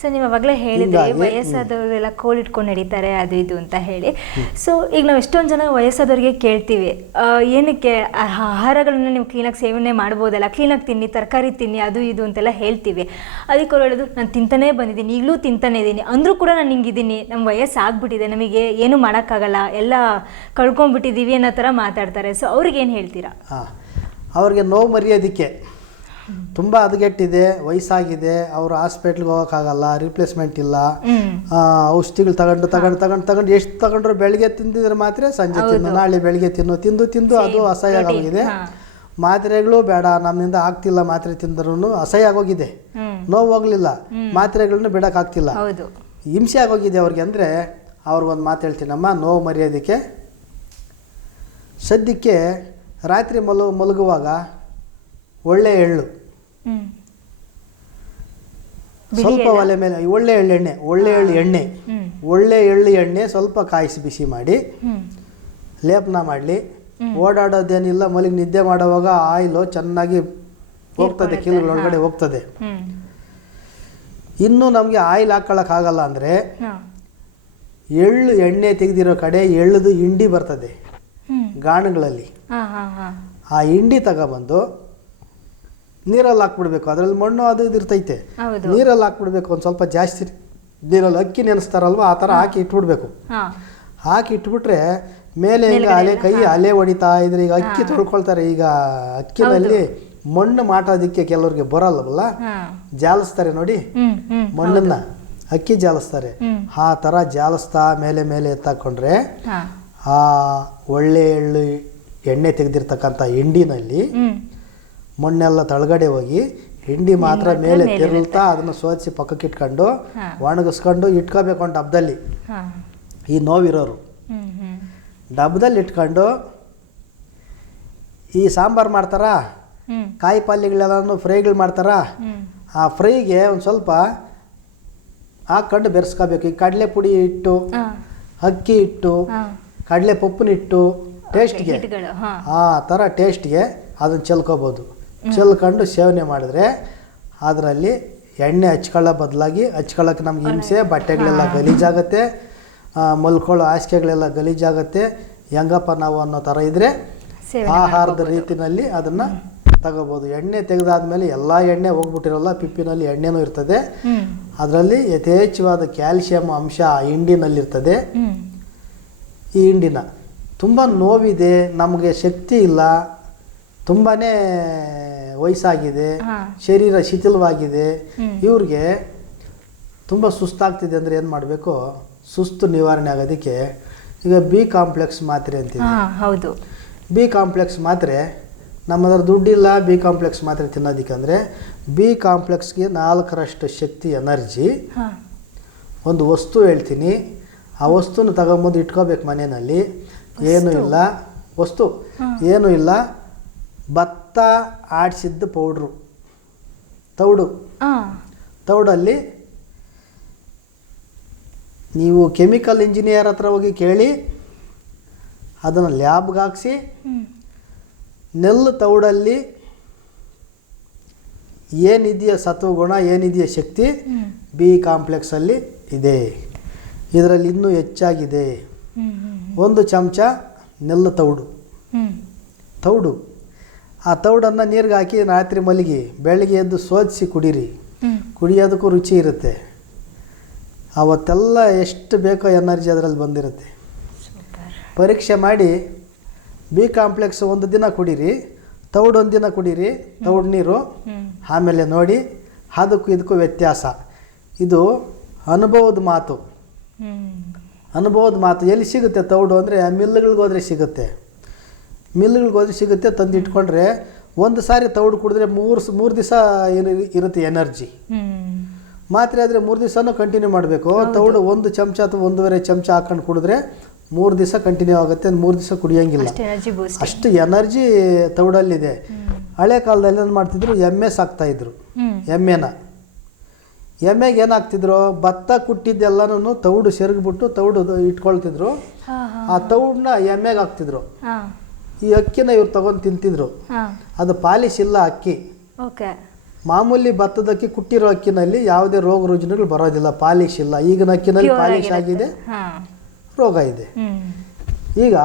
So ನೀವು ಅವಾಗಲೇ ಹೇಳಿದ್ರಿ ವಯಸ್ಸಾದವರೆಲ್ಲ ಕೋಲ್ ಇಟ್ಕೊಂಡು ನಡೀತಾರೆ ಅದು ಇದು ಅಂತ ಹೇಳಿ. ಸೊ ಈಗ ನಾವು ಎಷ್ಟೊಂದು ಜನ ವಯಸ್ಸಾದವ್ರಿಗೆ ಕೇಳ್ತೀವಿ, ಏನಕ್ಕೆ ಆಹಾರಗಳನ್ನ ನೀವು ಕ್ಲೀನಾಗಿ ಸೇವನೆ ಮಾಡ್ಬೋದಲ್ಲ, ಕ್ಲೀನಾಗಿ ತಿನ್ನಿ, ತರಕಾರಿ ತಿನ್ನಿ, ಅದು ಇದು ಅಂತೆಲ್ಲ ಹೇಳ್ತೀವಿ. ಅದಕ್ಕೆ ಅವ್ರು ಹೇಳೋದು, ನಾನು ತಿಂತಾನೇ ಬಂದಿದ್ದೀನಿ, ಈಗಲೂ ತಿಂತಾನೇ ಇದ್ದೀನಿ, ಅಂದರೂ ಕೂಡ ನಾನು ಹಿಂಗಿದ್ದೀನಿ, ನಮ್ಮ ವಯಸ್ಸಾಗ್ಬಿಟ್ಟಿದೆ, ನಮಗೆ ಏನೂ ಮಾಡೋಕ್ಕಾಗಲ್ಲ, ಎಲ್ಲ ಕಳ್ಕೊಂಡ್ಬಿಟ್ಟಿದ್ದೀವಿ ಅನ್ನೋ ಥರ ಮಾತಾಡ್ತಾರೆ. ಸೊ ಅವ್ರಿಗೆ ಏನು ಹೇಳ್ತೀರಾ? ಅವ್ರಿಗೆ ನೋವು ಮರೆಯೋದಕ್ಕೆ ತುಂಬ ಹದಗೆಟ್ಟಿದೆ, ವಯಸ್ಸಾಗಿದೆ, ಅವರು ಹಾಸ್ಪಿಟ್ಲ್ಗೆ ಹೋಗೋಕ್ಕಾಗಲ್ಲ, ರಿಪ್ಲೇಸ್ಮೆಂಟ್ ಇಲ್ಲ, ಔಷಧಿಗಳು ತಗೊಂಡು ಎಷ್ಟು ತಗೊಂಡ್ರು ಬೆಳಗ್ಗೆ ತಿಂದಿದ್ರೆ ಮಾತ್ರ ಸಂಜೆ ತಿನ್ನು, ನಾಳೆ ಬೆಳಗ್ಗೆ ತಿಂದು ಅದು ಅಸಹ್ಯ ಆಗೋಗಿದೆ. ಮಾತ್ರೆಗಳು ಬೇಡ, ನಮ್ಮಿಂದ ಆಗ್ತಿಲ್ಲ, ಮಾತ್ರೆ ತಿಂದ್ರೂ ಅಸಹ್ಯ ಆಗೋಗಿದೆ, ನೋವು ಹೋಗ್ಲಿಲ್ಲ, ಮಾತ್ರೆಗಳನ್ನ ಬಿಡೋಕ್ಕಾಗ್ತಿಲ್ಲ, ಹಿಂಸೆ ಆಗೋಗಿದೆ ಅವ್ರಿಗೆ. ಅಂದರೆ ಅವ್ರಿಗೊಂದು ಮಾತು ಹೇಳ್ತೀನಮ್ಮ, ನೋವು ಮರೆಯೋದಕ್ಕೆ ಸದ್ಯಕ್ಕೆ ರಾತ್ರಿ ಮಲಗುವಾಗ ಒಳ್ಳೆ ಎಳ್ಳು ಸ್ವಲ್ಪ ಒಲೆ ಮೇಲೆ, ಒಳ್ಳೆ ಎಳ್ಳು ಎಣ್ಣೆ ಸ್ವಲ್ಪ ಕಾಯಿಸಿ ಬಿಸಿ ಮಾಡಿ ಲೇಪನ ಮಾಡಲಿ. ಓಡಾಡೋದೇನಿಲ್ಲ, ಮಲಗಿ ನಿದ್ದೆ ಮಾಡುವಾಗ ಆಯಿಲು ಚೆನ್ನಾಗಿ ಹೋಗ್ತದೆ, ಕೀಲುಗಳೊಳಗಡೆ ಹೋಗ್ತದೆ. ಇನ್ನೂ ನಮಗೆ ಆಯಿಲ್ ಹಾಕೊಳ್ಳೋಕ್ಕಾಗಲ್ಲ ಅಂದರೆ ಎಳ್ಳು ಎಣ್ಣೆ ತೆಗೆದಿರೋ ಕಡೆ ಎಳ್ಳುದು ಹಿಂಡಿ ಬರ್ತದೆ ಗಾಣಗಳಲ್ಲಿ, ಆ ಹಿಂಡಿ ತಗೊಬಂದು ನೀರಲ್ಲಿ ಹಾಕ್ಬಿಡ್ಬೇಕು. ಅದರಲ್ಲಿ ಮಣ್ಣು ಅದು ಇದು ಇರ್ತೈತೆ, ನೀರಲ್ಲಿ ಹಾಕ್ಬಿಡ್ಬೇಕು. ಒಂದು ಸ್ವಲ್ಪ ಜಾಸ್ತಿ ನೀರಲ್ಲಿ ಅಕ್ಕಿ ನೆನೆಸ್ತಾರಲ್ವ ಆ ಥರ ಹಾಕಿ ಇಟ್ಬಿಡ್ಬೇಕು. ಹಾಕಿ ಇಟ್ಬಿಟ್ರೆ ಮೇಲೆ ಈಗ ಅಲೆ ಹೊಡಿತಾ ಇದ್ರೆ, ಈಗ ಅಕ್ಕಿ ತೊಳ್ಕೊಳ್ತಾರೆ, ಈಗ ಅಕ್ಕಿನಲ್ಲಿ ಮಣ್ಣು ಮಾಡೋದಕ್ಕೆ ಕೆಲವ್ರಿಗೆ ಬರಲ್ಲವಲ್ಲ, ಜಾಲಿಸ್ತಾರೆ ನೋಡಿ ಮಣ್ಣನ್ನ, ಅಕ್ಕಿ ಜಾಲಿಸ್ತಾರೆ, ಆ ಥರ ಜಾಲಿಸ್ತಾ ಮೇಲೆ ಎತ್ತಾಕೊಂಡ್ರೆ ಆ ಒಳ್ಳೆ ಎಳ್ಳು ಎಣ್ಣೆ ತೆಗೆದಿರ್ತಕ್ಕಂಥ ಹಿಂಡಿನಲ್ಲಿ ಮಣ್ಣೆಲ್ಲ ತಳಗಡೆ ಹೋಗಿ ಹಿಂಡಿ ಮಾತ್ರ ಮೇಲೆ ತೆರಳ್ತಾ ಅದನ್ನು ಸೋದಿಸಿ ಪಕ್ಕಕ್ಕೆ ಇಟ್ಕೊಂಡು ಒಣಗಿಸ್ಕೊಂಡು ಇಟ್ಕೋಬೇಕು ಒಂದು ಡಬ್ಬದಲ್ಲಿ. ಈ ನೋವಿರೋರು ಡಬ್ಬದಲ್ಲಿ ಇಟ್ಕೊಂಡು ಈ ಸಾಂಬಾರು ಮಾಡ್ತಾರ, ಕಾಯಿ ಪಲ್ಯಗಳೆಲ್ಲನೂ ಫ್ರೈಗಳು ಮಾಡ್ತಾರ, ಆ ಫ್ರೈಗೆ ಒಂದು ಸ್ವಲ್ಪ ಹಾಕ್ಕೊಂಡು ಬೆರೆಸ್ಕೋಬೇಕು. ಈ ಕಡಲೆ ಪುಡಿ ಇಟ್ಟು, ಅಕ್ಕಿ ಇಟ್ಟು, ಕಡಲೆ ಪಪ್ಪನ ಇಟ್ಟು ಟೇಸ್ಟ್ಗೆ, ಆ ಥರ ಟೇಸ್ಟ್ಗೆ ಅದನ್ನು ಚೆಲ್ಕೋಬೋದು. ಚೆಲ್ಕೊಂಡು ಸೇವನೆ ಮಾಡಿದ್ರೆ ಅದರಲ್ಲಿ ಎಣ್ಣೆ ಹಚ್ಕೊಳ್ಳೋ ಬದಲಾಗಿ, ಹಚ್ಕೊಳ್ಳೋಕೆ ನಮ್ಗೆ ಹಿಂಸೆ, ಬಟ್ಟೆಗಳೆಲ್ಲ ಗಲೀಜಾಗುತ್ತೆ, ಮಲ್ಕೊಳ್ಳೋ ಹಾಸಿಗೆಗಳೆಲ್ಲ ಗಲೀಜಾಗುತ್ತೆ, ಹೆಂಗಪ್ಪ ನಾವು ಅನ್ನೋ ಥರ ಇದ್ದರೆ ಆಹಾರದ ರೀತಿಯಲ್ಲಿ ಅದನ್ನು ತಗೋಬೋದು. ಎಣ್ಣೆ ತೆಗೆದಾದ್ಮೇಲೆ ಎಲ್ಲ ಎಣ್ಣೆ ಹೋಗ್ಬಿಟ್ಟಿರಲ್ಲ, ಪಿಪ್ಪಿನಲ್ಲಿ ಎಣ್ಣೆನೂ ಇರ್ತದೆ, ಅದರಲ್ಲಿ ಯಥೇಚ್ಛವಾದ ಕ್ಯಾಲ್ಸಿಯಂ ಅಂಶ ಹಿಂಡಿನಲ್ಲಿರ್ತದೆ. ಈ ಹಿಂಡಿನ ತುಂಬ ನೋವಿದೆ, ನಮಗೆ ಶಕ್ತಿ ಇಲ್ಲ, ತುಂಬಾ ವಯಸ್ಸಾಗಿದೆ, ಶರೀರ ಶಿಥಿಲವಾಗಿದೆ, ಇವ್ರಿಗೆ ತುಂಬ ಸುಸ್ತಾಗ್ತಿದೆ ಅಂದರೆ ಏನು ಮಾಡಬೇಕು? ಸುಸ್ತು ನಿವಾರಣೆ ಆಗೋದಕ್ಕೆ ಈಗ ಬಿ ಕಾಂಪ್ಲೆಕ್ಸ್ ಮಾತ್ರೆ ಅಂತಿದೆ. ಹೌದು, ಬಿ ಕಾಂಪ್ಲೆಕ್ಸ್ ಮಾತ್ರೆ ನಮ್ಮದ್ರ ದುಡ್ಡಿಲ್ಲ ಬಿ ಕಾಂಪ್ಲೆಕ್ಸ್ ಮಾತ್ರೆ ತಿನ್ನೋದಕ್ಕೆ ಅಂದರೆ, ಬಿ ಕಾಂಪ್ಲೆಕ್ಸ್ಗೆ 4ರಷ್ಟು ಶಕ್ತಿ, ಎನರ್ಜಿ. ಒಂದು ವಸ್ತು ಹೇಳ್ತೀನಿ, ಆ ವಸ್ತುನ ತಗೊಂಬಂದು ಇಟ್ಕೋಬೇಕು ಮನೆಯಲ್ಲಿ. ಏನೂ ಇಲ್ಲ, ವಸ್ತು ಏನೂ ಇಲ್ಲ, ಭತ್ತ ಆಡಿಸಿದ್ದು ಪೌಡ್ರು, ತೌಡಲ್ಲಿ ನೀವು ಕೆಮಿಕಲ್ ಇಂಜಿನಿಯರ್ ಹತ್ರ ಹೋಗಿ ಕೇಳಿ, ಅದನ್ನು ಲ್ಯಾಬ್ಗೆ ಹಾಕಿಸಿ, ನೆಲ್ಲು ತೌಡಲ್ಲಿ ಏನಿದೆಯೋ ಸತ್ವಗುಣ, ಏನಿದೆಯೋ ಶಕ್ತಿ ಬಿ ಕಾಂಪ್ಲೆಕ್ಸಲ್ಲಿ ಇದೆ, ಇದರಲ್ಲಿ ಇನ್ನೂ ಹೆಚ್ಚಾಗಿದೆ. 1 ಚಮಚ ನೆಲ್ಲು ತೌಡು, ಆ ತೌಡನ್ನು ನೀರಿಗೆ ಹಾಕಿ ರಾತ್ರಿ ಮಲಗಿ ಬೆಳಗ್ಗೆ ಎದ್ದು ಸೋದಿಸಿ ಕುಡೀರಿ. ಕುಡಿಯೋದಕ್ಕೂ ರುಚಿ ಇರುತ್ತೆ, ಅವತ್ತೆಲ್ಲ ಎಷ್ಟು ಬೇಕೋ ಎನರ್ಜಿ ಅದರಲ್ಲಿ ಬಂದಿರುತ್ತೆ. ಪರೀಕ್ಷೆ ಮಾಡಿ ಬಿ ಕಾಂಪ್ಲೆಕ್ಸ್ 1 ದಿನ ಕುಡೀರಿ, ತೌಡು 1 ದಿನ ಕುಡೀರಿ, ತೌಡು ನೀರು, ಆಮೇಲೆ ನೋಡಿ ಅದಕ್ಕೂ ಇದಕ್ಕೂ ವ್ಯತ್ಯಾಸ. ಇದು ಅನುಭವದ ಮಾತು. ಎಲ್ಲಿ ಸಿಗುತ್ತೆ ತೌಡು ಅಂದರೆ ಮಿಲ್ಗಳಿಗೆ ಹೋದರೆ ಸಿಗುತ್ತೆ, ತಂದು ಇಟ್ಕೊಂಡ್ರೆ ಒಂದು ಸಾರಿ ತೌಡು ಕುಡಿದ್ರೆ 3 ದಿವಸ ಇರುತ್ತೆ ಎನರ್ಜಿ. ಮಾತ್ರೆ ಆದರೆ 3 ದಿವಸನೂ ಕಂಟಿನ್ಯೂ ಮಾಡಬೇಕು. ತೌಡು 1 ಚಮಚ ಅಥವಾ 1.5 ಚಮಚ ಹಾಕೊಂಡು ಕುಡಿದ್ರೆ 3 ದಿವಸ ಕಂಟಿನ್ಯೂ ಆಗುತ್ತೆ, 3 ದಿವಸ ಕುಡಿಯೋಂಗಿಲ್ಲ, ಅಷ್ಟು ಎನರ್ಜಿ ತೌಡಲ್ಲಿದೆ. ಹಳೆ ಕಾಲದಲ್ಲಿ ಏನು ಮಾಡ್ತಿದ್ರು, ಎಮ್ಮೆ ಸಾಕ್ತಾಯಿದ್ರು. ಎಮ್ಮೆಗೆ ಏನಾಗ್ತಿದ್ರು, ಭತ್ತ ಕುಟ್ಟಿದ್ದೆಲ್ಲನೂ ತೌಡು ಸೆರಗ್ಬಿಟ್ಟು ತೌಡು ಇಟ್ಕೊಳ್ತಿದ್ರು, ಆ ತೌಡನ್ನ ಎಮ್ಮೆಗೆ ಹಾಕ್ತಿದ್ರು. ಈ ಅಕ್ಕಿನ ಇವ್ರು ತಗೊಂಡು ತಿಂತಿದ್ರು, ಅದು ಪಾಲಿಶ್ ಇಲ್ಲ ಅಕ್ಕಿ, ಮಾಮೂಲಿ ಭತ್ತದ ಅಕ್ಕಿ ಕುಟ್ಟಿರೋ ಅಕ್ಕಿನಲ್ಲಿ ಯಾವುದೇ ರೋಗ ರುಜಿನಗಳು ಬರೋದಿಲ್ಲ, ಪಾಲಿಶ್ ಇಲ್ಲ. ಈಗಿನ ಅಕ್ಕಿನಲ್ಲಿ ಪಾಲಿಶ್ ಆಗಿದೆ, ರೋಗ ಇದೆ. ಈಗ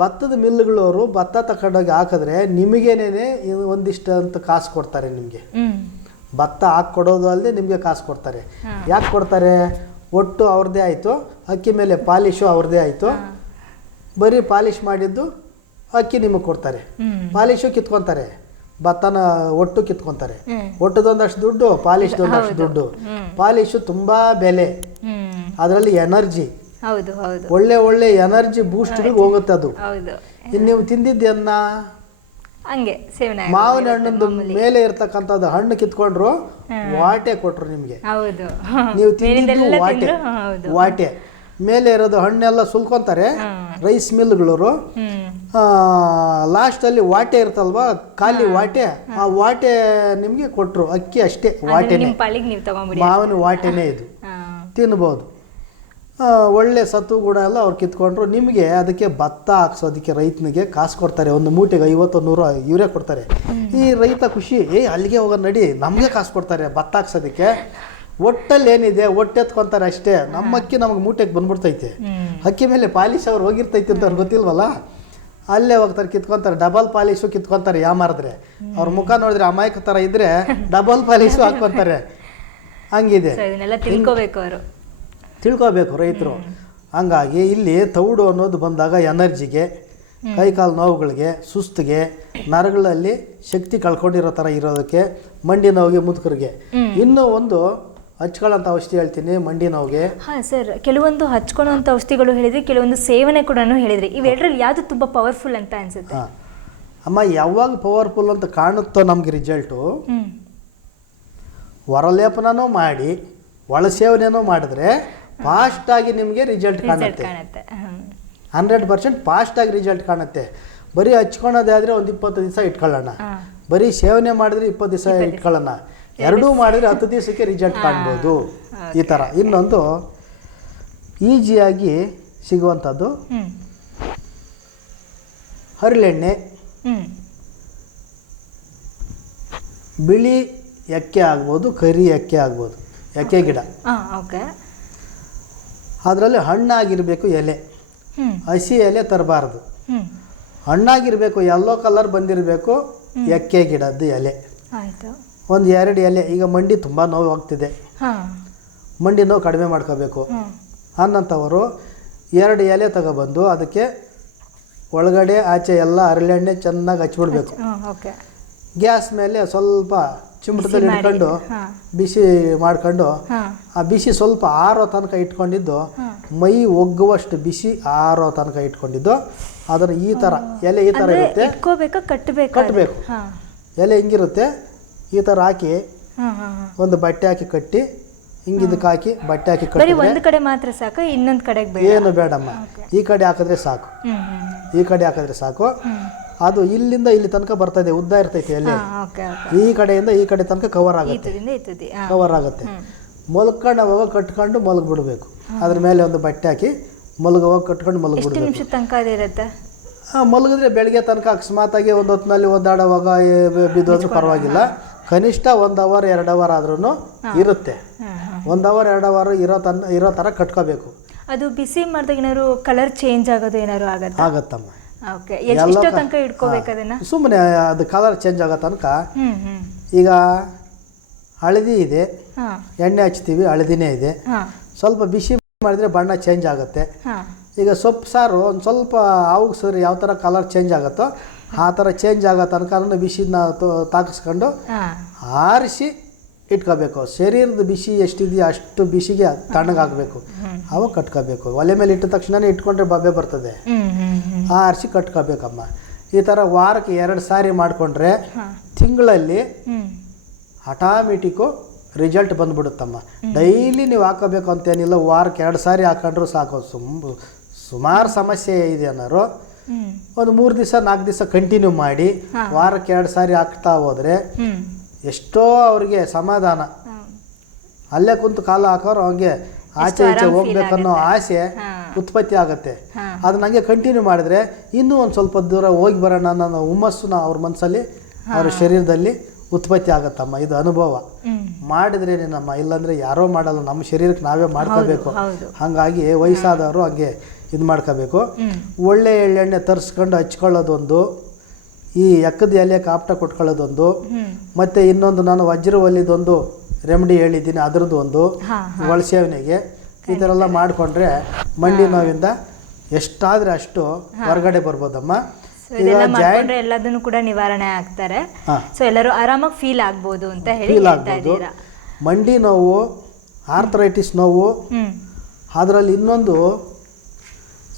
ಭತ್ತದ ಮಿಲ್ಗಳವರು ಭತ್ತ ತಗೊಂಡೋಗಿ ಹಾಕಿದ್ರೆ ನಿಮಗೇನೇ ಒಂದಿಷ್ಟು ಅಂತ ಕಾಸು ಕೊಡ್ತಾರೆ. ನಿಮಗೆ ಭತ್ತ ಹಾಕಿ ಕೊಡೋದು ಅಲ್ಲದೆ ನಿಮಗೆ ಕಾಸು ಕೊಡ್ತಾರೆ. ಯಾಕೆ ಕೊಡ್ತಾರೆ? ಒಟ್ಟು ಅವ್ರದ್ದೇ ಆಯಿತು, ಅಕ್ಕಿ ಮೇಲೆ ಪಾಲಿಶು ಅವ್ರದ್ದೇ ಆಯಿತು. ಬರೀ ಪಾಲಿಶ್ ಮಾಡಿದ್ದು ಅಕ್ಕಿ ನಿಮಗೆ ಕೊಡ್ತಾರೆ, ಪಾಲಿಶು ಕಿತ್ಕೊತಾರೆ, ಭತ್ತನ ಒಟ್ಟು ಕಿತ್ಕೊತಾರೆ. ಒಟ್ಟದೊಂದಷ್ಟು ದುಡ್ಡು, ಪಾಲಿಶ್ದೊಂದಷ್ಟು ದುಡ್ಡು. ಪಾಲಿಶು ತುಂಬ ಬೆಲೆ, ಅದರಲ್ಲಿ ಎನರ್ಜಿ, ಒಳ್ಳೆ ಒಳ್ಳೆ ಎನರ್ಜಿ ಬೂಸ್ಟ್ಗಳಿಗೆ ಹೋಗುತ್ತೆ ಅದು. ಇನ್ನು ನೀವು ತಿಂದಿದ್ದನ್ನ ಮಾವಿನ ಹಣ್ಣು ಮೇಲೆ ಇರ್ತಕ್ಕಂಥದ್ದು ಹಣ್ಣು ಕಿತ್ಕೊಂಡ್ರು ವಾಟೆ ಕೊಟ್ರು ನಿಮಗೆ. ನೀವು ತಿಂದಿದ್ದು ವಾಟೆ ಮೇಲೆ ಇರೋದು ಹಣ್ಣೆಲ್ಲ ಸುಲ್ಕೊಂತಾರೆ ರೈಸ್ ಮಿಲ್ಗಳವರು. ಲಾಸ್ಟಲ್ಲಿ ವಾಟೆ ಇರ್ತಲ್ವಾ, ಖಾಲಿ ವಾಟೆ, ಆ ವಾಟೆ ನಿಮಗೆ ಕೊಟ್ಟರು. ಅಕ್ಕಿ ಅಷ್ಟೇ, ವಾಟೆನೇ, ಮಾವಿನ ವಾಟೆನೇ ಇದು, ತಿನ್ಬೋದು. ಒಳ್ಳೆ ಸತ್ತು ಕೂಡ ಎಲ್ಲ ಅವ್ರು ಕಿತ್ಕೊಂಡ್ರು. ನಿಮಗೆ ಅದಕ್ಕೆ ಭತ್ತ ಹಾಕ್ಸೋದಕ್ಕೆ ರೈತನಿಗೆ ಕಾಸು ಕೊಡ್ತಾರೆ. ಒಂದು ಮೂಟೆಗೆ 50-100 ಇವರೇ ಕೊಡ್ತಾರೆ. ಈ ರೈತ ಖುಷಿ, ಅಲ್ಲಿಗೆ ಹೋಗೋದು ನಡಿ, ನಮಗೆ ಕಾಸು ಕೊಡ್ತಾರೆ ಭತ್ತ ಹಾಕ್ಸೋದಕ್ಕೆ. ಒಟ್ಟಲ್ಲಿ ಏನಿದೆ ಒಟ್ಟೆತ್ಕೊಂತಾರೆ ಅಷ್ಟೇ. ನಮ್ಮ ಅಕ್ಕಿ ನಮಗೆ ಮೂಟೆಗೆ ಬಂದ್ಬಿಡ್ತೈತೆ. ಅಕ್ಕಿ ಮೇಲೆ ಪಾಲಿಶ್ ಅವ್ರು ಹೋಗಿರ್ತೈತೆ ಅಂತ ಅವ್ರು ಗೊತ್ತಿಲ್ವಲ್ಲ, ಅಲ್ಲೇ ಹೋಗ್ತಾರೆ ಕಿತ್ಕೊತಾರೆ. Double polish ಕಿತ್ಕೊತಾರೆ ಯಾಮಾರಿದ್ರೆ. ಅವ್ರ ಮುಖ ನೋಡಿದ್ರೆ ಅಮಾಯಕ ಥರ ಇದ್ದರೆ ಡಬಲ್ ಪಾಲಿಶು ಹಾಕ್ಕೊತಾರೆ. ಹಂಗಿದೆ, ತಿಳ್ಕೊಬೇಕು ರೈತರು. ಹಂಗಾಗಿ ಇಲ್ಲಿ ತೌಡು ಅನ್ನೋದು ಬಂದಾಗ ಎನರ್ಜಿಗೆ, ಕೈಕಾಲು ನೋವುಗಳಿಗೆ, ಸುಸ್ತಿಗೆ, ನರಗಳಲ್ಲಿ ಶಕ್ತಿ ಕಳ್ಕೊಂಡಿರೋ ಥರ ಇರೋದಕ್ಕೆ, ಮಂಡಿ ನೋವಿಗೆ, ಮುದುಕರಿಗೆ. ಇನ್ನೂ ಒಂದು ಹಚ್ಕೊಳ್ಳೋಂಥ ಔಷಧಿ ಹೇಳ್ತೀನಿ ಮಂಡಿ ನೋವಿಗೆ. ಹಾಂ ಸರ್, ಕೆಲವೊಂದು ಹಚ್ಕೊಳ್ಳೋಂಥ ಔಷಧಿಗಳು ಹೇಳಿದ್ರಿ, ಕೆಲವೊಂದು ಸೇವನೆ ಕೂಡ ಹೇಳಿದ್ರಿ. ಇವೆರಡರಲ್ಲಿ ಯಾವುದು ತುಂಬ ಪವರ್ಫುಲ್ ಅಂತ ಅನ್ಸುತ್ತೆ? ಹಾಂ ಅಮ್ಮ, ಯಾವಾಗ ಪವರ್ಫುಲ್ ಅಂತ ಕಾಣುತ್ತೋ ನಮಗೆ ರಿಸಲ್ಟು, ಹೊರಲೇಪನೂ ಮಾಡಿ ಒಳ ಸೇವನೆನೂ ಮಾಡಿದ್ರೆ ಫಾಸ್ಟಾಗಿ ನಿಮಗೆ ರಿಸಲ್ಟ್ ಕಾಣುತ್ತೆ. 100% ಫಾಸ್ಟಾಗಿ ರಿಸಲ್ಟ್ ಕಾಣುತ್ತೆ. ಬರೀ ಹಚ್ಕೊಳೋದೇ ಆದರೆ ಒಂದು 20 ದಿವಸ ಇಟ್ಕೊಳ್ಳೋಣ, ಬರೀ ಸೇವನೆ ಮಾಡಿದ್ರೆ 20 ದಿವಸ ಇಟ್ಕೊಳ್ಳೋಣ, ಎರಡೂ ಮಾಡಿದ್ರೆ 10 ದಿವಸಕ್ಕೆ ರಿಸಲ್ಟ್ ಕಾಣ್ಬೋದು. ಈ ಥರ. ಇನ್ನೊಂದು ಈಸಿಯಾಗಿ ಸಿಗುವಂಥದ್ದು ಹರಳೆಣ್ಣೆ. ಬಿಳಿ ಎಕ್ಕೆ ಆಗ್ಬೋದು, ಕರಿ ಎಕ್ಕೆ ಆಗ್ಬೋದು, ಎಕ್ಕೆ ಗಿಡ. ಅದರಲ್ಲಿ ಹಣ್ಣಾಗಿರಬೇಕು ಎಲೆ, ಹಸಿ ಎಲೆ ತರಬಾರ್ದು. ಹಣ್ಣಾಗಿರಬೇಕು, ಯೆಲ್ಲೋ ಕಲರ್ ಬಂದಿರಬೇಕು ಎಕ್ಕೆ ಗಿಡದ್ದು ಎಲೆ. ಒಂದು 2 ಎಲೆ. ಈಗ ಮಂಡಿ ತುಂಬ ನೋವು ಆಗ್ತಿದೆ, ಮಂಡಿ ನೋವು ಕಡಿಮೆ ಮಾಡ್ಕೋಬೇಕು ಅನ್ನಂಥವರು 2 ಎಲೆ ತಗೊಬಂದು ಅದಕ್ಕೆ ಒಳಗಡೆ ಆಚೆ ಎಲ್ಲ ಹರಳೆಣ್ಣೆ ಚೆನ್ನಾಗಿ ಹಚ್ಬಿಡ್ಬೇಕು. ಗ್ಯಾಸ್ ಮೇಲೆ ಸ್ವಲ್ಪ ಚಿಮಟದಲ್ಲಿ ಇಟ್ಕೊಂಡು ಬಿಸಿ ಮಾಡ್ಕೊಂಡು, ಆ ಬಿಸಿ ಸ್ವಲ್ಪ ಆರೋ ತನಕ ಇಟ್ಕೊಂಡಿದ್ದು, ಮೈ ಒಗ್ಗುವಷ್ಟು ಬಿಸಿ ಆರೋ ತನಕ ಇಟ್ಕೊಂಡಿದ್ದು, ಅದನ್ನು ಈ ಥರ ಎಲೆ ಈ ಥರ ಇರುತ್ತೆ, ಕಟ್ಟಬೇಕು. ಎಲೆ ಹಿಂಗಿರುತ್ತೆ, ಈ ಥರ ಹಾಕಿ ಒಂದು ಬಟ್ಟೆ ಹಾಕಿ ಕಟ್ಟಿ, ಹಿಂಗಿದಕ್ಕೆ ಹಾಕಿ ಬಟ್ಟೆ ಹಾಕಿ ಕಟ್ಟಿ. ಒಂದು ಕಡೆ ಮಾತ್ರ ಸಾಕು, ಇನ್ನೊಂದು ಕಡೆ ಏನು ಬೇಡಮ್ಮ, ಈ ಕಡೆ ಹಾಕಿದ್ರೆ ಸಾಕು, ಈ ಕಡೆ ಹಾಕಿದ್ರೆ ಸಾಕು. ಅದು ಇಲ್ಲಿಂದ ಇಲ್ಲಿ ತನಕ ಬರ್ತದೆ, ಉದ್ದ ಇರ್ತೈತೆ ಎಲೆ. ಈ ಕಡೆಯಿಂದ ಈ ಕಡೆ ತನಕ ಕವರ್ ಆಗುತ್ತೆ. ಮಲ್ಕೊಂಡು ಅವಾಗ ಕಟ್ಕೊಂಡು ಮಲಗ್ಬಿಡ್ಬೇಕು. ಅದ್ರ ಮೇಲೆ ಒಂದು ಬಟ್ಟೆ ಹಾಕಿ ಮಲಗುವಾಗ ಕಟ್ಕೊಂಡು ಮಲಗ್ಬಿಡ್ಬೇಕು. ಮಲಗಿದ್ರೆ ಬೆಳಗ್ಗೆ ತನಕ ಅಕಸ್ಮಾತಾಗಿ ಒಂದು ಹೊತ್ತಿನಲ್ಲಿ ಒದ್ದಾಡುವಾಗ ಬಿದ್ದೋದ್ರೂ ಪರವಾಗಿಲ್ಲ. ಕನಿಷ್ಠ 1 ಅವರ್ 2 ಅವರ್ ಆದ್ರೂ ಇರುತ್ತೆ. 1 ಅವರ್ 2 ಅವರ್ ಇರೋ ಥರ ಕಟ್ಕೋಬೇಕು. ಅದು ಬಿಸಿ ಮಾಡಿದಾಗ ಏನಾದ್ರು ಕಲರ್ ಚೇಂಜ್ ಆಗೋದು ಏನಾದ್ರು ಆಗತ್ತಮ್ಮ. ಸುಮ್ಮನೆ ಅದು ಕಲರ್ ಚೇಂಜ್ ಆಗೋ ತನಕ. ಈಗ ಹಳದಿ ಇದೆ, ಎಣ್ಣೆ ಹಚ್ತೀವಿ, ಹಳದಿನೇ ಇದೆ. ಸ್ವಲ್ಪ ಬಿಸಿ ಮಾಡಿದ್ರೆ ಬಣ್ಣ ಚೇಂಜ್ ಆಗುತ್ತೆ. ಈಗ ಸೊಪ್ಪು ಸಾರು ಒಂದು ಸ್ವಲ್ಪ ಆವಾಗ ಸರಿ ಯಾವ ಥರ ಕಲರ್ ಚೇಂಜ್ ಆಗುತ್ತೋ ಆ ಥರ ಚೇಂಜ್ ಆಗೋ ತನಕ ಬಿಸಿನ ತಾಕಿಸ್ಕೊಂಡು ಆರಿಸಿ ಇಟ್ಕೋಬೇಕು. ಶರೀರದ ಬಿಸಿ ಎಷ್ಟಿದೆಯೋ ಅಷ್ಟು ಬಿಸಿಗೆ ತಣ್ಣಗಾಗಬೇಕು, ಅವಾಗ ಕಟ್ಕೋಬೇಕು. ಒಲೆ ಮೇಲೆ ಇಟ್ಟ ತಕ್ಷಣ ಇಟ್ಕೊಂಡ್ರೆ ಬಬ್ಬೆ ಬರ್ತದೆ. ಆರಿಸಿ ಕಟ್ಕೋಬೇಕಮ್ಮ. ಈ ಥರ ವಾರಕ್ಕೆ 2 ಸಾರಿ ಮಾಡಿಕೊಂಡ್ರೆ ತಿಂಗಳಲ್ಲಿ ಆಟೋಮೆಟಿಕ್ಕು ರಿಸಲ್ಟ್ ಬಂದ್ಬಿಡುತ್ತಮ್ಮ. ಡೈಲಿ ನೀವು ಹಾಕೋಬೇಕು ಅಂತೇನಿಲ್ಲ, ವಾರಕ್ಕೆ 2 ಸಾರಿ ಹಾಕೊಂಡ್ರು ಸಾಕು. ಸುಮಾರು ಸಮಸ್ಯೆ ಇದೆ ಅನ್ನೋರು ಒಂದು 3 ದಿವಸ 4 ದಿವಸ ಕಂಟಿನ್ಯೂ ಮಾಡಿ ವಾರಕ್ಕೆ 2 ಸಾರಿ ಹಾಕ್ತಾ ಹೋದರೆ ಎಷ್ಟೋ ಅವ್ರಿಗೆ ಸಮಾಧಾನ. ಅಲ್ಲೇ ಕುಂತು ಕಾಲು ಹಾಕೋರು ಅವ್ರಿಗೆ ಆಚೆ ಈಚೆ ಹೋಗ್ಬೇಕನ್ನೋ ಆಸೆ ಉತ್ಪತ್ತಿ ಆಗುತ್ತೆ. ಅದನ್ನ ಹಂಗೆ ಕಂಟಿನ್ಯೂ ಮಾಡಿದ್ರೆ ಇನ್ನೂ ಒಂದು ಸ್ವಲ್ಪ ದೂರ ಹೋಗಿ ಬರೋಣ ಅನ್ನೋ ಹುಮ್ಮಸ್ಸು ಅವ್ರ ಮನಸ್ಸಲ್ಲಿ, ಅವ್ರ ಶರೀರದಲ್ಲಿ ಉತ್ಪತ್ತಿ ಆಗತ್ತಮ್ಮ. ಇದು ಅನುಭವ ಮಾಡಿದ್ರೇನೇನಮ್ಮ, ಇಲ್ಲಾಂದರೆ ಯಾರೋ ಮಾಡಲ್ಲ, ನಮ್ಮ ಶರೀರಕ್ಕೆ ನಾವೇ ಮಾಡ್ಕೋಬೇಕು. ಹಾಗಾಗಿ ವಯಸ್ಸಾದವರು ಹಂಗೆ ಇದು ಮಾಡ್ಕೋಬೇಕು. ಒಳ್ಳೆ ಎಳ್ಳೆಣ್ಣೆ ತರಿಸ್ಕೊಂಡು ಹಚ್ಕೊಳ್ಳೋದೊಂದು, ಈ ಎಕ್ಕದ ಎಲೆ ಕಾಪ್ಟ ಕೊಟ್ಕೊಳ್ಳೋದೊಂದು, ಮತ್ತು ಇನ್ನೊಂದು ನಾನು ವಜ್ರ ಒಲಿದೊಂದು ರೆಮಿಡಿ ಹೇಳಿದ್ದೀನಿ, ಅದರದ್ದು ಒಂದು ಒಳಸೇವನೆಗೆ. ಈ ಥರ ಎಲ್ಲ ಮಾಡಿಕೊಂಡ್ರೆ ಮಂಡಿ ನೋವಿಂದ ಎಷ್ಟಾದರೆ ಅಷ್ಟು ಹೊರಗಡೆ ಬರ್ಬೋದಮ್ಮ. ಎಲ್ಲದನ್ನು ಕೂಡ ನಿವಾರಣೆ ಆಗ್ತಾರೆ. ಸೊ ಎಲ್ಲರೂ ಆರಾಮಾಗಿ ಫೀಲ್ ಆಗ್ಬೋದು ಅಂತ ಹೇಳಿ ಮಂಡಿ ನೋವು, ಆರ್ಥರೈಟಿಸ್ ನೋವು, ಅದರಲ್ಲಿ ಇನ್ನೊಂದು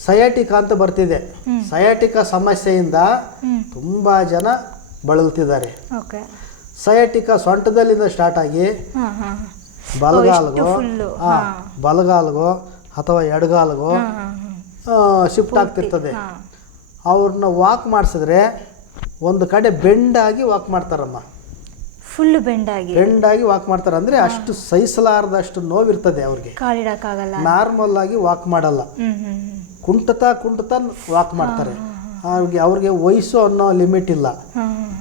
ಸಯಾಟಿಕಾ ಅಂತ ಬರ್ತಿದೆ. ಸಯಾಟಿಕಾ ಸಮಸ್ಯೆಯಿಂದ ತುಂಬ ಜನ ಬಳಲ್ತಿದ್ದಾರೆ. ಸಯಾಟಿಕಾ ಸೊಂಟದಲ್ಲಿಂದ ಸ್ಟಾರ್ಟ್ ಆಗಿ ಬಲಗಾಲ್ಗೋ ಅಥವಾ ಎಡಗಾಲ್ಗೋ ಶಿಫ್ಟ್ ಆಗ್ತಿರ್ತದೆ. ಅವ್ರನ್ನ ವಾಕ್ ಮಾಡಿಸಿದ್ರೆ ಒಂದು ಕಡೆ ಬೆಂಡಾಗಿ ವಾಕ್ ಮಾಡ್ತಾರಮ್ಮ. ಫುಲ್ ಬೆಂಡಾಗಿ ವಾಕ್ ಮಾಡ್ತಾರೆ. ಅಂದರೆ ಅಷ್ಟು ಸಹಿಸಲಾರದಷ್ಟು ನೋವಿರ್ತದೆ ಅವ್ರಿಗೆ. ನಾರ್ಮಲ್ ಆಗಿ ವಾಕ್ ಮಾಡಲ್ಲ, ಕುಂಟತಾ ವಾಕ್ ಮಾಡ್ತಾರೆ. ಅವ್ರಿಗೆ ವಯಸ್ಸು ಅನ್ನೋ ಲಿಮಿಟ್ ಇಲ್ಲ.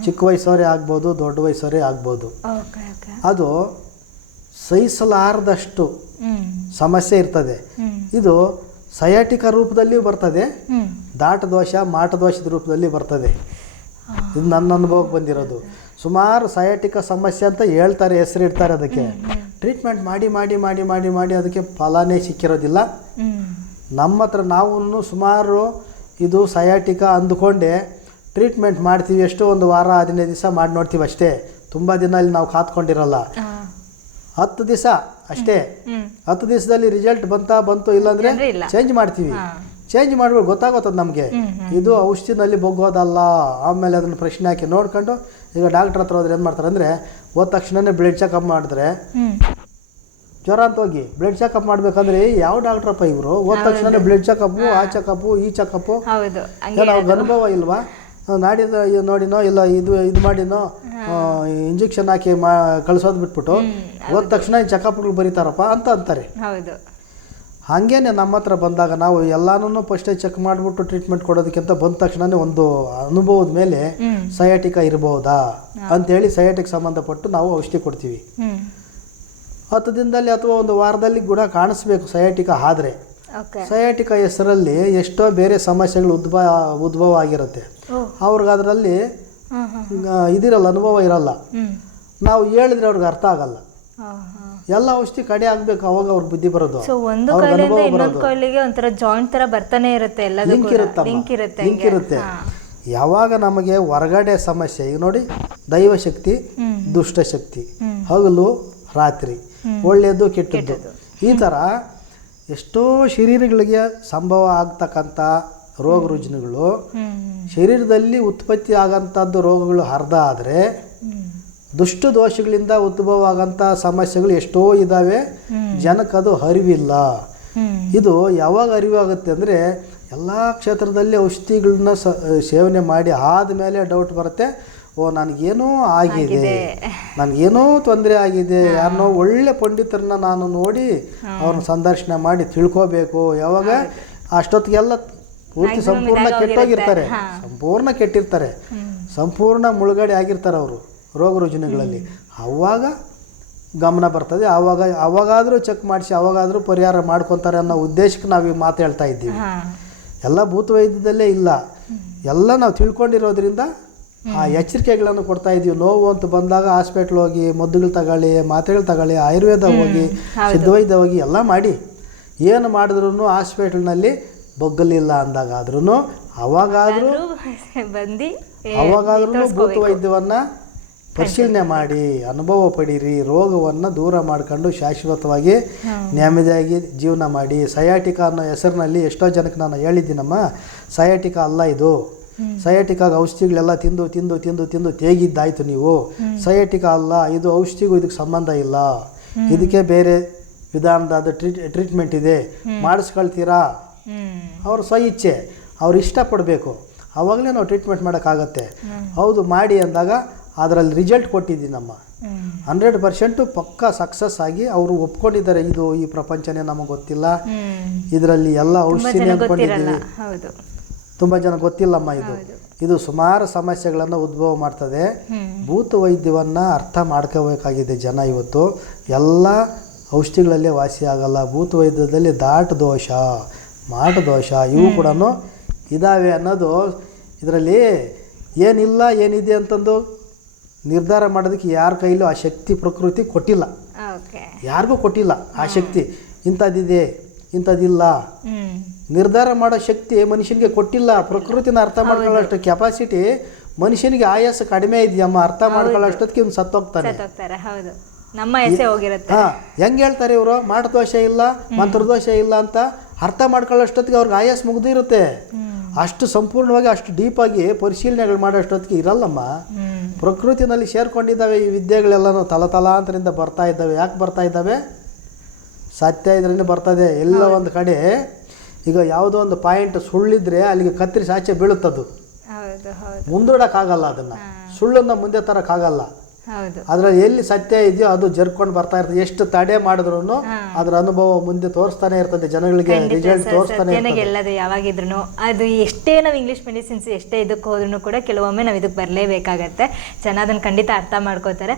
ಚಿಕ್ಕ ವಯಸ್ಸವರೇ ಆಗ್ಬೋದು, ದೊಡ್ಡ ವಯಸ್ಸವರೇ ಆಗ್ಬೋದು. ಅದು ಸಹಿಸಲಾರದಷ್ಟು ಸಮಸ್ಯೆ ಇರ್ತದೆ. ಇದು ಸಯಾಟಿಕ ರೂಪದಲ್ಲಿ ಬರ್ತದೆ, ದಾಟದೋಷ ಮಾಟದೋಷದ ರೂಪದಲ್ಲಿ ಬರ್ತದೆ. ಇದು ನನ್ನ ಅನುಭವಕ್ಕೆ ಬಂದಿರೋದು. ಸುಮಾರು ಸಯಾಟಿಕ ಸಮಸ್ಯೆ ಅಂತ ಹೇಳ್ತಾರೆ, ಹೆಸರಿಡ್ತಾರೆ. ಅದಕ್ಕೆ ಟ್ರೀಟ್ಮೆಂಟ್ ಮಾಡಿ ಮಾಡಿ ಮಾಡಿ ಮಾಡಿ ಮಾಡಿ ಅದಕ್ಕೆ ಫಲನೇ ಸಿಕ್ಕಿರೋದಿಲ್ಲ. ನಮ್ಮ ಹತ್ರ ನಾವು ಸುಮಾರು ಇದು ಸಯಾಟಿಕ ಅಂದುಕೊಂಡೆ ಟ್ರೀಟ್ಮೆಂಟ್ ಮಾಡ್ತೀವಿ. ಎಷ್ಟೋ ಒಂದು ವಾರ 15 ದಿವಸ ಮಾಡಿ ನೋಡ್ತೀವಿ ಅಷ್ಟೇ. ತುಂಬ ದಿನ ಇಲ್ಲಿ ನಾವು ಕಾತ್ಕೊಂಡಿರಲ್ಲ. 10 ದಿವಸ ಅಷ್ಟೇ. 10 ದಿವಸದಲ್ಲಿ ರಿಸಲ್ಟ್ ಬಂತು, ಇಲ್ಲಾಂದರೆ ಚೇಂಜ್ ಮಾಡ್ತೀವಿ. ಚೇಂಜ್ ಮಾಡ್ಬಿಟ್ಟು ಗೊತ್ತಾಗೋತದ ನಮಗೆ ಇದು ಔಷಧಿನಲ್ಲಿ ಬೊಗ್ಗೋದಲ್ಲ. ಆಮೇಲೆ ಅದನ್ನು ಪ್ರಶ್ನೆ ಹಾಕಿ ನೋಡ್ಕೊಂಡು, ಈಗ ಡಾಕ್ಟ್ರ್ ಹತ್ರ ಹೋದ್ರೆ ಏನು ಮಾಡ್ತಾರೆ ಅಂದರೆ, ಹೋದ ತಕ್ಷಣನೇ ಬ್ಲಡ್ ಚೆಕಪ್ ಮಾಡಿದ್ರೆ, ಜ್ವರ ಅಂತ ಹೋಗಿ ಬ್ಲಡ್ ಚೆಕಪ್ ಮಾಡ್ಬೇಕಂದ್ರೆ ಯಾವ ಡಾಕ್ಟ್ರಪ್ಪ ಇವರು, ಹೋದ ತಕ್ಷಣ ಬ್ಲಡ್ ಚೆಕಪ್ಪು, ಆ ಚೆಕಪ್ಪು, ಈ ಚೆಕಪ್ಪು. ಅವ್ರಿಗೆ ಅನುಭವ ಇಲ್ವಾ? ನಾಡಿದ ನೋಡಿನೋ ಇಲ್ಲ ಇದು ಮಾಡಿನೋ ಇಂಜೆಕ್ಷನ್ ಹಾಕಿ ಕಳಿಸೋದು ಬಿಟ್ಬಿಟ್ಟು ಹೋದ ತಕ್ಷಣ ಚೆಕಪ್ಗಳು ಬರೀತಾರಪ್ಪ ಅಂತ ಅಂತಾರೆ. ಹಾಗೇನೆ ನಮ್ಮ ಹತ್ರ ಬಂದಾಗ ನಾವು ಎಲ್ಲಾನು ಫಸ್ಟೇ ಚೆಕ್ ಮಾಡಿಬಿಟ್ಟು ಟ್ರೀಟ್ಮೆಂಟ್ ಕೊಡೋದಕ್ಕಿಂತ ಬಂದ ತಕ್ಷಣವೇ ಒಂದು ಅನುಭವದ ಮೇಲೆ ಸಯಾಟಿಕ ಇರಬಹುದಾ ಅಂತೇಳಿ ಸಯಾಟಿಕ್ ಸಂಬಂಧಪಟ್ಟು ನಾವು ಔಷಧಿ ಕೊಡ್ತೀವಿ. 10 ದಿನದಲ್ಲಿ ಅಥವಾ ಒಂದು ವಾರದಲ್ಲಿ ಗುಣ ಕಾಣಿಸ್ಬೇಕು ಸಯಾಟಿಕ ಆದರೆ. ಸಯಾಟಿಕ ಹೆಸರಲ್ಲಿ ಎಷ್ಟೋ ಬೇರೆ ಸಮಸ್ಯೆಗಳು ಉದ್ಭವ ಆಗಿರುತ್ತೆ. ಅವ್ರಿಗೆ ಅದರಲ್ಲಿ ಇದಿರಲ್ಲ, ಅನುಭವ ಇರಲ್ಲ. ನಾವು ಹೇಳಿದ್ರೆ ಅವ್ರಿಗೆ ಅರ್ಥ ಆಗಲ್ಲ. ಎಲ್ಲ ಔಷಧಿ ಕಡೆ ಆಗ್ಬೇಕು, ಅವಾಗ ಅವ್ರ ಬುದ್ಧಿ ಬರೋದು. ಲಿಂಕ್ ಇರುತ್ತೆ. ಯಾವಾಗ ನಮಗೆ ಹೊರಗಡೆ ಸಮಸ್ಯೆ, ಈಗ ನೋಡಿ ದೈವಶಕ್ತಿ, ದುಷ್ಟಶಕ್ತಿ, ಹಗಲು ರಾತ್ರಿ, ಒಳ್ಳೆಯದು ಕೆಟ್ಟದ್ದು, ಈ ಥರ ಎಷ್ಟೋ ಶರೀರಗಳಿಗೆ ಸಂಭವ ಆಗ್ತಕ್ಕಂಥ ರೋಗ ರುಜಿನಗಳು ಶರೀರದಲ್ಲಿ ಉತ್ಪತ್ತಿ ಆಗಂಥದ್ದು ರೋಗಗಳು ಅರ್ಧ ಆದರೆ, ದುಷ್ಟ ದೋಷಗಳಿಂದ ಉದ್ಭವ ಆಗಂಥ ಸಮಸ್ಯೆಗಳು ಎಷ್ಟೋ ಇದ್ದಾವೆ. ಜನಕ್ಕದು ಅರಿವಿಲ್ಲ. ಇದು ಯಾವಾಗ ಅರಿವಾಗುತ್ತೆ ಅಂದರೆ, ಎಲ್ಲ ಕ್ಷೇತ್ರದಲ್ಲಿ ಔಷಧಿಗಳನ್ನ ಸೇವನೆ ಮಾಡಿ ಆದಮೇಲೆ ಡೌಟ್ ಬರುತ್ತೆ. ಓ, ನನಗೇನೋ ಆಗಿದೆ, ನನಗೇನೋ ತೊಂದರೆ ಆಗಿದೆ, ಯಾರನ್ನೋ ಒಳ್ಳೆ ಪಂಡಿತರನ್ನ ನಾನು ನೋಡಿ ಅವ್ರನ್ನ ಸಂದರ್ಶನ ಮಾಡಿ ತಿಳ್ಕೋಬೇಕು. ಯಾವಾಗ ಅಷ್ಟೊತ್ತಿಗೆಲ್ಲ ಪೂರ್ತಿ ಸಂಪೂರ್ಣ ಕೆಟ್ಟಿರ್ತಾರೆ, ಸಂಪೂರ್ಣ ಮುಳುಗಡೆ ಆಗಿರ್ತಾರೆ ಅವರು ರೋಗ ರುಜಿನಗಳಲ್ಲಿ. ಆವಾಗ ಗಮನ ಬರ್ತದೆ. ಅವಾಗಾದರೂ ಚೆಕ್ ಮಾಡಿಸಿ ಅವಾಗಾದರೂ ಪರಿಹಾರ ಮಾಡ್ಕೊತಾರೆ ಅನ್ನೋ ಉದ್ದೇಶಕ್ಕೆ ನಾವು ಈ ಮಾತು ಹೇಳ್ತಾ ಇದ್ದೀವಿ. ಎಲ್ಲ ಭೂತ ವೈದ್ಯದಲ್ಲೇ ಇಲ್ಲ, ಎಲ್ಲ ನಾವು ತಿಳ್ಕೊಂಡಿರೋದ್ರಿಂದ ಆ ಎಚ್ಚರಿಕೆಗಳನ್ನು ಕೊಡ್ತಾ ಇದ್ದೀವಿ. ನೋವು ಅಂತ ಬಂದಾಗ ಹಾಸ್ಪಿಟ್ಲ್ ಹೋಗಿ ಮದ್ದುಗಳು ತಗೊಳ್ಳಿ, ಮಾತ್ರೆಗಳು ತಗೊಳ್ಳಿ, ಆಯುರ್ವೇದ ಹೋಗಿ, ಸಿದ್ಧವೈದ್ಯ ಹೋಗಿ ಎಲ್ಲ ಮಾಡಿ, ಏನು ಮಾಡಿದ್ರು ಹಾಸ್ಪಿಟ್ಲ್ನಲ್ಲಿ ಬೊಗ್ಗಲಿಲ್ಲ ಅಂದಾಗಾದ್ರೂ ಅವಾಗಾದ್ರೂ ಭೂತ ವೈದ್ಯವನ್ನು ಪರಿಶೀಲನೆ ಮಾಡಿ ಅನುಭವ ಪಡೀರಿ. ರೋಗವನ್ನು ದೂರ ಮಾಡ್ಕೊಂಡು ಶಾಶ್ವತವಾಗಿ ನೆಮ್ಮದಿಯಾಗಿ ಜೀವನ ಮಾಡಿ. ಸಯಾಟಿಕಾ ಅನ್ನೋ ಹೆಸರಿನಲ್ಲಿ ಎಷ್ಟೋ ಜನಕ್ಕೆ ನಾನು ಹೇಳಿದ್ದೀನಮ್ಮ, ಸಯಾಟಿಕಾ ಅಲ್ಲ ಇದು. ಸಯಾಟಿಕಾಗ ಔಷಧಿಗಳೆಲ್ಲ ತಿಂದು ತಿಂದು ತಿಂದು ತಿಂದು ತೇಗಿದ್ದಾಯ್ತು ನೀವು. ಸಯಾಟಿಕಾ ಅಲ್ಲ ಇದು, ಔಷಧಿಗೂ ಇದಕ್ಕೆ ಸಂಬಂಧ ಇಲ್ಲ. ಇದಕ್ಕೆ ಬೇರೆ ವಿಧಾನದ ಟ್ರೀಟ್ಮೆಂಟ್ ಇದೆ, ಮಾಡಿಸ್ಕೊಳ್ತೀರಾ? ಅವ್ರ ಸ್ವಇಚ್ಛೆ, ಅವ್ರು ಇಷ್ಟಪಡಬೇಕು, ಆವಾಗಲೇ ನಾವು ಟ್ರೀಟ್ಮೆಂಟ್ ಮಾಡೋಕ್ಕಾಗತ್ತೆ. ಹೌದು ಮಾಡಿ ಅಂದಾಗ ಅದರಲ್ಲಿ ರಿಸಲ್ಟ್ ಕೊಟ್ಟಿದ್ದೀನಮ್ಮ. 100% ಪಕ್ಕಾ ಸಕ್ಸಸ್ ಆಗಿ ಅವರು ಒಪ್ಕೊಂಡಿದ್ದಾರೆ. ಇದು ಈ ಪ್ರಪಂಚನೇ ನಮಗೆ ಗೊತ್ತಿಲ್ಲ, ಇದರಲ್ಲಿ ಎಲ್ಲ ಔಷಧಿನೇ ಅಂದ್ಕೊಂಡಿದ್ದೀವಿ. ತುಂಬ ಜನ ಗೊತ್ತಿಲ್ಲಮ್ಮ ಇದು ಸುಮಾರು ಸಮಸ್ಯೆಗಳನ್ನು ಉದ್ಭವ ಮಾಡ್ತದೆ. ಭೂತ ವೈದ್ಯವನ್ನು ಅರ್ಥ ಮಾಡ್ಕೋಬೇಕಾಗಿದೆ ಜನ. ಇವತ್ತು ಎಲ್ಲ ಔಷಧಿಗಳಲ್ಲೇ ವಾಸಿ ಆಗಲ್ಲ. ಭೂತ ವೈದ್ಯದಲ್ಲಿ ದಾಟ ದೋಷ, ಮಾಟ ದೋಷ ಇವು ಕೂಡ ಇದ್ದಾವೆ ಅನ್ನೋದು ಇದರಲ್ಲಿ ಏನಿಲ್ಲ ಏನಿದೆ ಅಂತಂದು ನಿರ್ಧಾರ ಮಾಡೋದಕ್ಕೆ ಯಾರ ಕೈಲೂ ಆ ಶಕ್ತಿ ಪ್ರಕೃತಿ ಕೊಟ್ಟಿಲ್ಲ. ಯಾರಿಗೂ ಕೊಟ್ಟಿಲ್ಲ ಆ ಶಕ್ತಿ. ಇಂಥದ್ದಿದೆ ಇಂಥದ್ದಿಲ್ಲ ನಿರ್ಧಾರ ಮಾಡೋ ಶಕ್ತಿ ಮನುಷ್ಯನಿಗೆ ಕೊಟ್ಟಿಲ್ಲ. ಪ್ರಕೃತಿನ ಅರ್ಥ ಮಾಡ್ಕೊಳ್ಳೋಷ್ಟು ಕೆಪಾಸಿಟಿ ಮನುಷ್ಯನಿಗೆ ಆಯಾಸ ಕಡಿಮೆ ಇದೆಯಮ್ಮ. ಅರ್ಥ ಮಾಡ್ಕೊಳ್ಳೋಷ್ಟೊತ್ತಿಗೆ ಇವ್ನು ಸತ್ತೋಗ್ತಾನೆ. ಹೆಂಗೆ ಹೇಳ್ತಾರೆ ಇವರು ಮಾಟದೋಷ ಇಲ್ಲ ಮಂತ್ರದೋಷ ಇಲ್ಲ ಅಂತ ಅರ್ಥ ಮಾಡ್ಕೊಳ್ಳೋಷ್ಟೊತ್ತಿಗೆ ಅವ್ರಿಗೆ ಆಯಾಸ ಮುಗ್ದಿರುತ್ತೆ. ಅಷ್ಟು ಸಂಪೂರ್ಣವಾಗಿ ಅಷ್ಟು ಡೀಪಾಗಿ ಪರಿಶೀಲನೆಗಳು ಮಾಡೋಷ್ಟೊತ್ತಿಗೆ ಇರಲ್ಲಮ್ಮ. ಪ್ರಕೃತಿನಲ್ಲಿ ಸೇರ್ಕೊಂಡಿದ್ದಾವೆ ಈ ವಿದ್ಯೆಗಳೆಲ್ಲನೂ ತಲತಲಾಂತರಿಂದ ಬರ್ತಾ ಇದ್ದಾವೆ. ಯಾಕೆ ಬರ್ತಾ ಇದ್ದಾವೆ? ಸತ್ಯ ಇದರಿಂದ ಬರ್ತದೆ. ಎಲ್ಲ ಒಂದು ಕಡೆ ಈಗ ಯಾವುದೋ ಒಂದು ಪಾಯಿಂಟ್ ಸುಳ್ಳಿದ್ರೆ ಅಲ್ಲಿಗೆ ಕತ್ತರಿಸಿ ಆಚೆ ಬೀಳುತ್ತದು. ಮುಂದೂಡಕ್ಕಾಗಲ್ಲ ಅದನ್ನು. ಸುಳ್ಳನ್ನು ಮುಂದೆ ತರೋಕ್ಕಾಗಲ್ಲ. ಅದ್ರಲ್ಲಿ ಎಲ್ಲಿ ಸತ್ಯ ಇದೆಯೋ ಅದು ಜರ್ಕೊಂಡು ಬರ್ತಾ ಇರ್ತದೆ. ಎಷ್ಟು ತಡೆ ಮಾಡಿದ್ರು ಅದ್ರ ಅನುಭವ ಮುಂದೆ ತೋರಿಸ್ತಾನೆ ಇರ್ತದೆ ಜನಗಳಿಗೆ. ರಿಸಲ್ಟ್ ತೋರಿಸ್ತಾನೆ ಇರ್ತದೆ ಯಾವಾಗಿದ್ರು. ಅದು ಎಷ್ಟೇ ನಾವು ಇಂಗ್ಲಿಷ್ ಮೆಡಿಸಿನ್ಸ್ ಎಷ್ಟೇ ಇದಕ್ಕೆ ಹೋದ್ರೂ ಕೂಡ ಕೆಲವೊಮ್ಮೆ ನಾವು ಇದಕ್ಕೆ ಬರಲೇಬೇಕಾಗತ್ತೆ. ಜನ ಅದನ್ನು ಖಂಡಿತ ಅರ್ಥ ಮಾಡ್ಕೋತಾರೆ.